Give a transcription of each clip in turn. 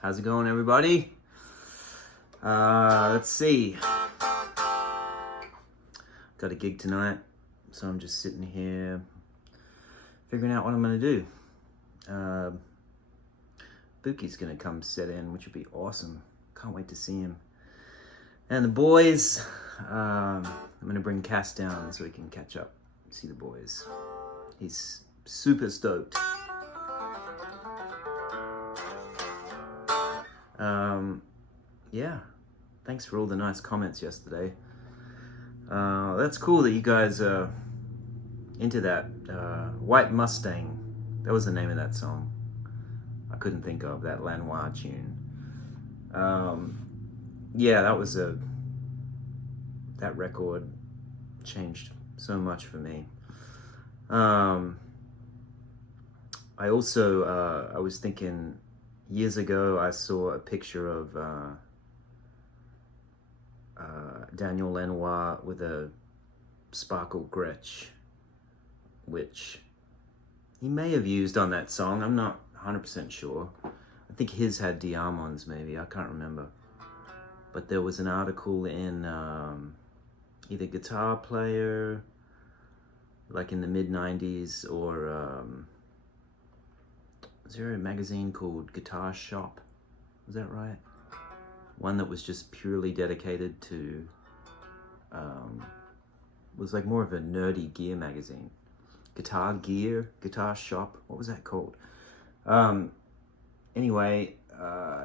How's it going, everybody? Let's see. Got a gig tonight, so I'm just sitting here figuring out what I'm going to do. Buki's going to come set in, which would be awesome. Can't wait to see him. And the boys, I'm going to bring Cass down so we can catch up, see the boys. He's super stoked. Yeah, thanks for all the nice comments yesterday. That's cool that you guys are into that. White Mustang, that was the name of that song. I couldn't think of that Lanois tune. Yeah, that record changed so much for me. I also, I was thinking, years ago, I saw a picture of Daniel Lanois with a sparkle Gretsch, which he may have used on that song. I'm not 100% sure. I think his had diamonds, maybe. I can't remember. But there was an article in either Guitar Player, like in the mid-90s, or was there a magazine called Guitar Shop? Was that right? One that was just purely dedicated to, was like more of a nerdy gear magazine. Guitar Gear, Guitar Shop, what was that called? Anyway,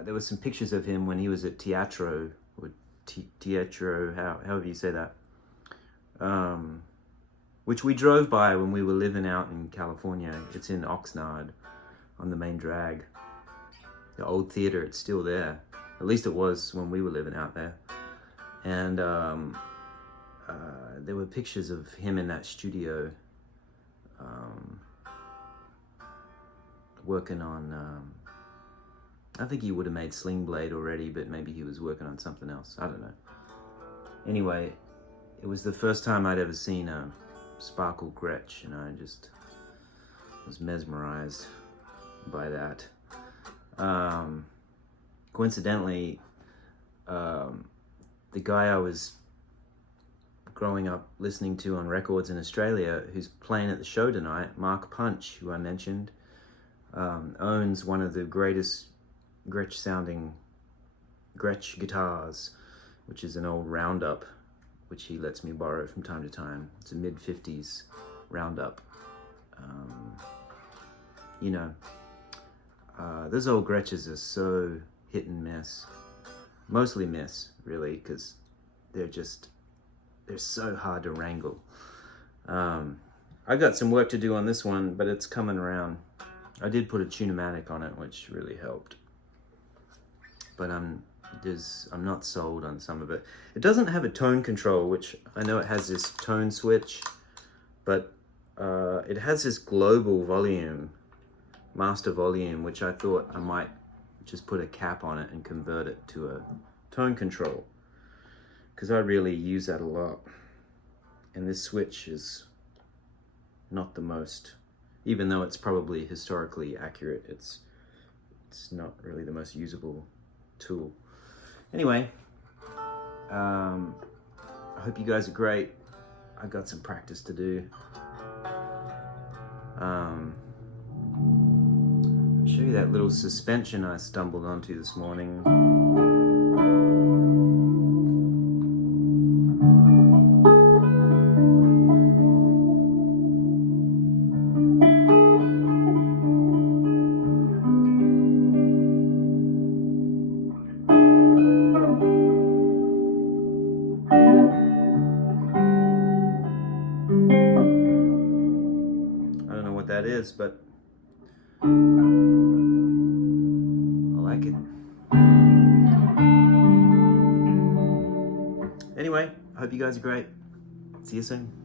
there were some pictures of him when he was at Teatro, or Teatro, however you say that, which we drove by when we were living out in California. It's in Oxnard, on the main drag. The old theater, it's still there. At least it was when we were living out there. And there were pictures of him in that studio working on, I think he would have made Sling Blade already, but maybe he was working on something else. I don't know. Anyway, it was the first time I'd ever seen a sparkle Gretsch, and I just was mesmerized by that. Coincidentally, the guy I was growing up listening to on records in Australia, who's playing at the show tonight, Mark Punch, who I mentioned, owns one of the greatest Gretsch sounding Gretsch guitars, which is an old Roundup, which he lets me borrow from time to time. It's a mid-50s Roundup. You know, those old Gretches are so hit and miss. Mostly miss, really, because they're so hard to wrangle. I got some work to do on this one, but it's coming around. I did put a Tune-o-matic on it, which really helped. But I'm not sold on some of it. It doesn't have a tone control, which I know it has this tone switch, but it has this global volume, master volume, which I thought I might just put a cap on it and convert it to a tone control, because I really use that a lot. And this switch is not the most, even though it's probably historically accurate, it's not really the most usable tool. Anyway, I hope you guys are great. I got some practice to do. I'll show you that little suspension I stumbled onto this morning. is, but I like it. Anyway, I hope you guys are great. See you soon.